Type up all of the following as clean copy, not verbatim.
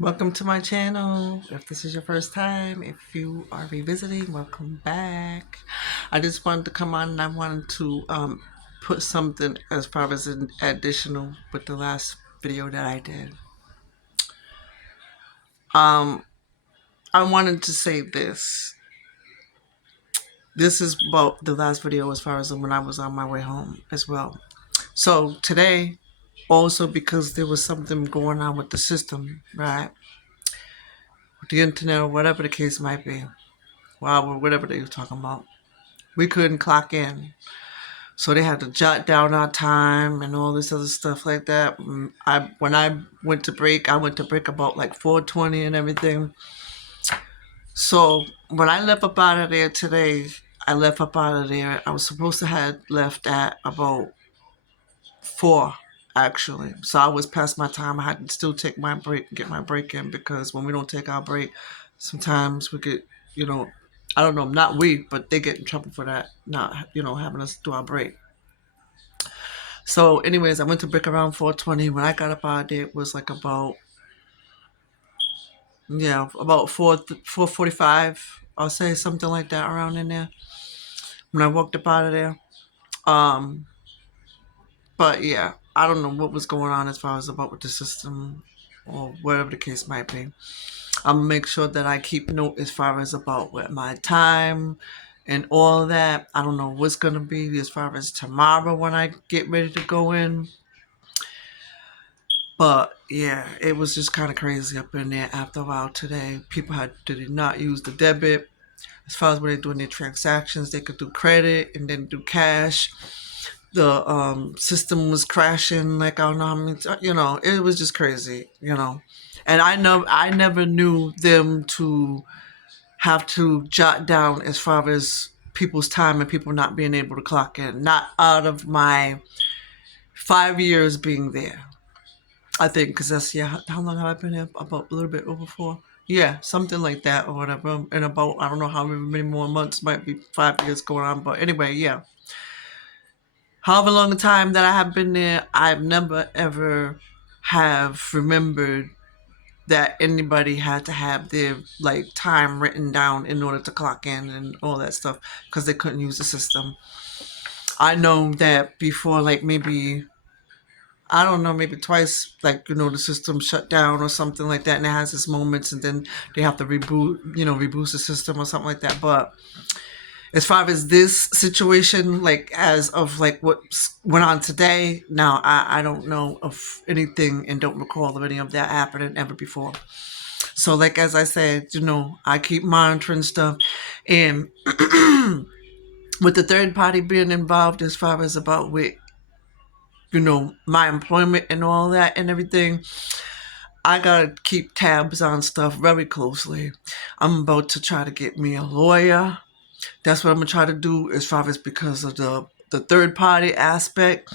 Welcome to my channel. If this is your first time, if you are revisiting, welcome back. I just wanted to come on and I wanted to put something as far as an additional with the last video that I did. Um, I wanted to say this. This is about the last video as far as when I was on my way home as well. So today, also because there was something going on with the system, right? With the internet or whatever the case might be. Wow, whatever they were talking about. We couldn't clock in. So they had to jot down our time and all this other stuff like that. When I went to break, I went to break about like 4:20 and everything. So when I left up out of there today, I left up out of there. I was supposed to have left at about 4 actually. So I was past my time. I had to still take my break, get my break in, because when we don't take our break, sometimes we get, you know, I don't know, not we, but they get in trouble for that, not, having us do our break. So anyways, I went to break around 4:20. When I got up out there, it was like about 4:45. I'll say something like that around in there when I walked up out of there. Um, but yeah, I don't know what was going on as far as about with the system or whatever the case might be. I'm gonna make sure that I keep note as far as about what my time and all of that. I don't know what's gonna be as far as tomorrow when I get ready to go in. But yeah, it was just kind of crazy up in there after a while today. People did not use the debit. As far as when they're doing their transactions, they could do credit and then do cash. The system was crashing, like I don't know how many, it was just crazy. And I never knew them to have to jot down as far as people's time and people not being able to clock in. Not out of my 5 years being there. I think because that's, yeah, how long have I been here? About a little bit over 4. Yeah, something like that or whatever. And about, I don't know how many more months, might be 5 years going on. But anyway, yeah. However long the time that I have been there, I've never ever have remembered that anybody had to have their like time written down in order to clock in and all that stuff because they couldn't use the system. I know that before, like maybe, I don't know, maybe twice, like, the system shut down or something like that, and it has its moments, and then they have to reboot the system or something like that. But as far as this situation, like as of like what went on today, now I don't know of anything and don't recall of any of that happening ever before. So, like as I said, I keep monitoring stuff, and with the third party being involved as far as about with my employment and all that and everything, I gotta keep tabs on stuff very closely. I'm about to try to get me a lawyer. That's what I'm gonna try to do as far as because of the third party aspect.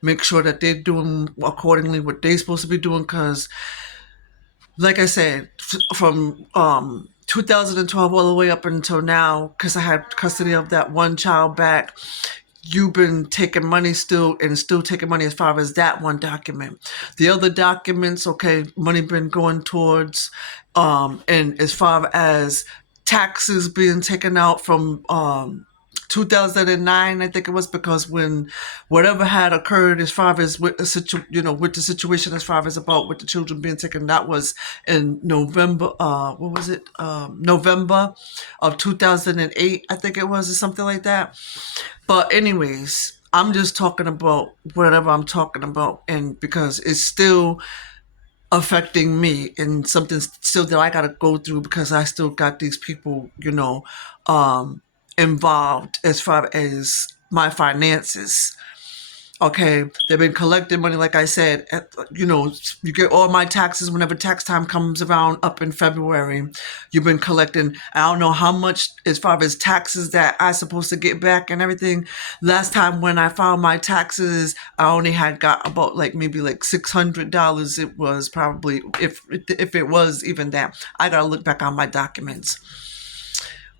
Make sure that they're doing accordingly what they're supposed to be doing. Because, like I said, from 2012 all the way up until now, because I had custody of that one child back, you've been taking money still and still taking money as far as that one document. The other documents, okay, money been going towards, and as far as taxes being taken out from 2009, I think it was, because when whatever had occurred as far as with with the situation as far as about with the children being taken, that was in November. What was it? November of 2008, I think it was, or something like that. But anyways, I'm just talking about whatever I'm talking about, and because it's still affecting me and something still that I gotta go through, because I still got these people, involved as far as my finances. Okay, they've been collecting money, like I said. You get all my taxes whenever tax time comes around up in February. You've been collecting, I don't know how much as far as taxes that I supposed to get back and everything. Last time when I filed my taxes, I only had got about like maybe like $600. It was probably, if it was even that. I gotta look back on my documents.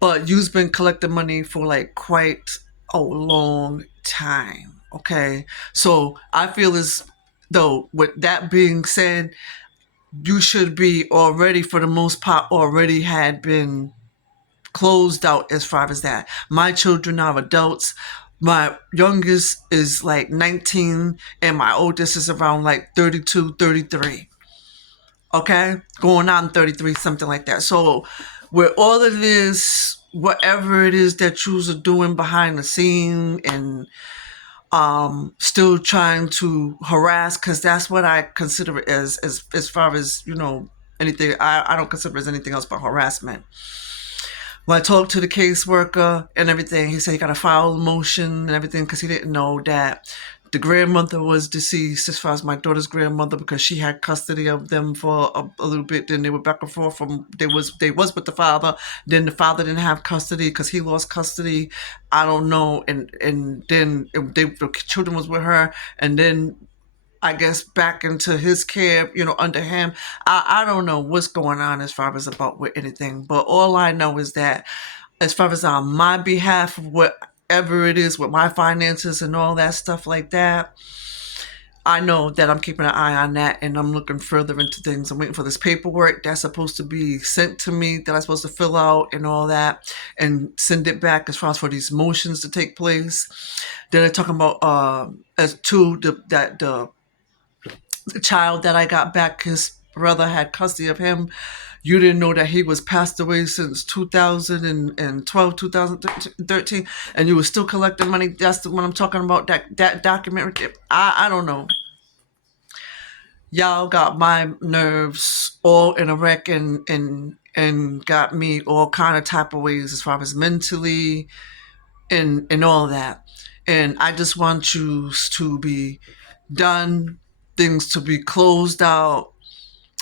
But you've been collecting money for like quite a long time. Okay. So I feel as though, with that being said, you should be already, for the most part, already had been closed out as far as that. My children are adults. My youngest is like 19 and my oldest is around like 32, 33. Okay? Going on 33, something like that. So with all of this, whatever it is that you are doing behind the scene and still trying to harass, because that's what I consider it as far as, anything. I don't consider it as anything else but harassment. When I talked to the caseworker and everything, he said he got to file a motion and everything because he didn't know that the grandmother was deceased, as far as my daughter's grandmother, because she had custody of them for a little bit. Then they were back and forth from they was with the father. Then the father didn't have custody because he lost custody. I don't know. And then the children was with her, and then I guess back into his care, under him. I don't know what's going on as far as about with anything, but all I know is that as far as on my behalf, whatever it is with my finances and all that stuff like that, I know that I'm keeping an eye on that and I'm looking further into things. I'm waiting for this paperwork that's supposed to be sent to me that I'm supposed to fill out and all that and send it back as far as for these motions to take place. Then they're talking about as to the child that I got back, his brother had custody of him. You didn't know that he was passed away since 2012, 2013, and you were still collecting money. That's the one I'm talking about, that document. I don't know. Y'all got my nerves all in a wreck and got me all kind of type of ways as far as mentally and all that. And I just want you to be done, things to be closed out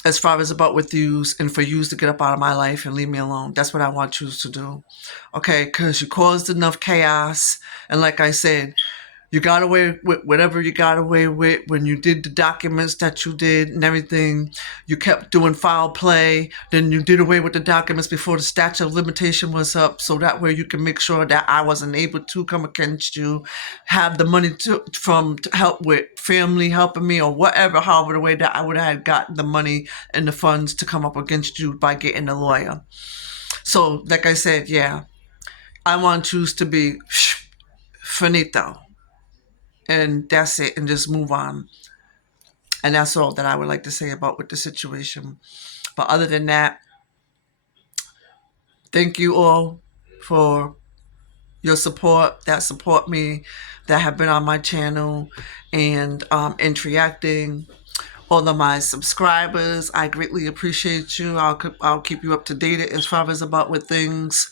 as far as about with yous, and for yous to get up out of my life and leave me alone. That's what I want yous to do. Okay? Because you caused enough chaos. And like I said, you got away with whatever you got away with when you did the documents that you did and everything. You kept doing foul play. Then you did away with the documents before the statute of limitation was up, so that way you can make sure that I wasn't able to come against you, have the money to help with family helping me or whatever, however the way that I would have got the money and the funds to come up against you by getting a lawyer. So, like I said, yeah, I want you to be finito. And that's it, and just move on. And that's all that I would like to say about with the situation. But other than that, thank you all for your support, that support me, that have been on my channel and interacting. All of my subscribers, I greatly appreciate you. I'll keep you up to date as far as about with things.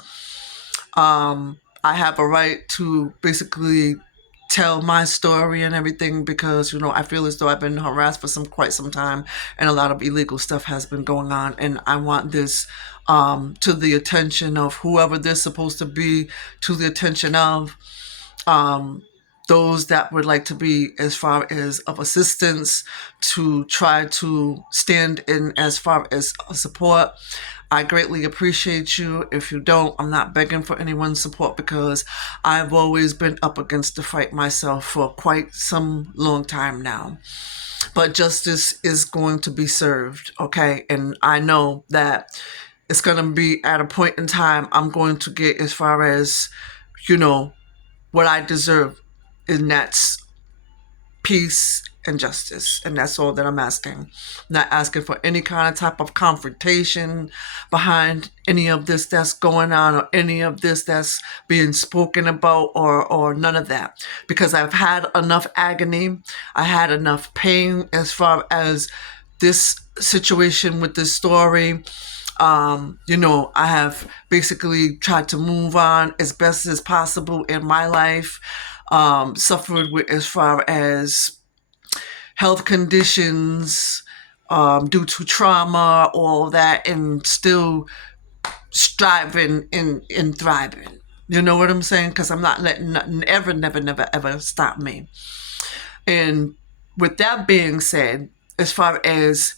I have a right to basically tell my story and everything because I feel as though I've been harassed for quite some time, and a lot of illegal stuff has been going on, and I want this to the attention of whoever this supposed to be, to the attention of those that would like to be as far as of assistance to try to stand in as far as support. I greatly appreciate you. If you don't, I'm not begging for anyone's support because I've always been up against the fight myself for quite some long time now. But justice is going to be served, okay? And I know that it's going to be at a point in time I'm going to get as far as, what I deserve, and that's peace and justice, and that's all that I'm asking. Not asking for any kind of type of confrontation behind any of this that's going on or any of this that's being spoken about or none of that, because I've had enough agony, I had enough pain as far as this situation with this story. I have basically tried to move on as best as possible in my life. Suffered with as far as health conditions due to trauma, all that, and still striving and thriving. You know what I'm saying? Because I'm not letting nothing ever, never, never, ever stop me. And with that being said, as far as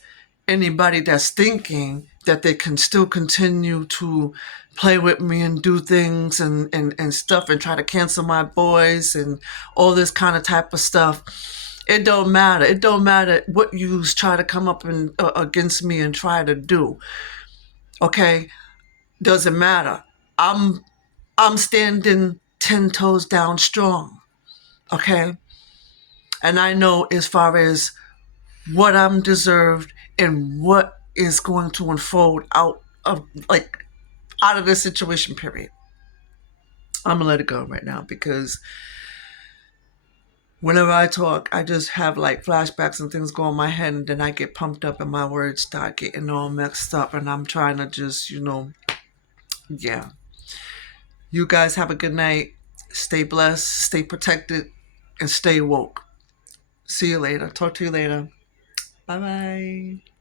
anybody that's thinking that they can still continue to play with me and do things and stuff and try to cancel my voice and all this kind of type of stuff, It don't matter. It don't matter what you try to come up and against me and try to do. Okay, doesn't matter. I'm I'm standing 10 toes down strong. Okay, and I know as far as what I'm deserved and what is going to unfold out of this situation. Period. I'm gonna let it go right now because whenever I talk, I just have like flashbacks and things go in my head, and then I get pumped up, and my words start getting all mixed up, and I'm trying to just, yeah. You guys have a good night. Stay blessed, stay protected, and stay woke. See you later. Talk to you later. Bye bye.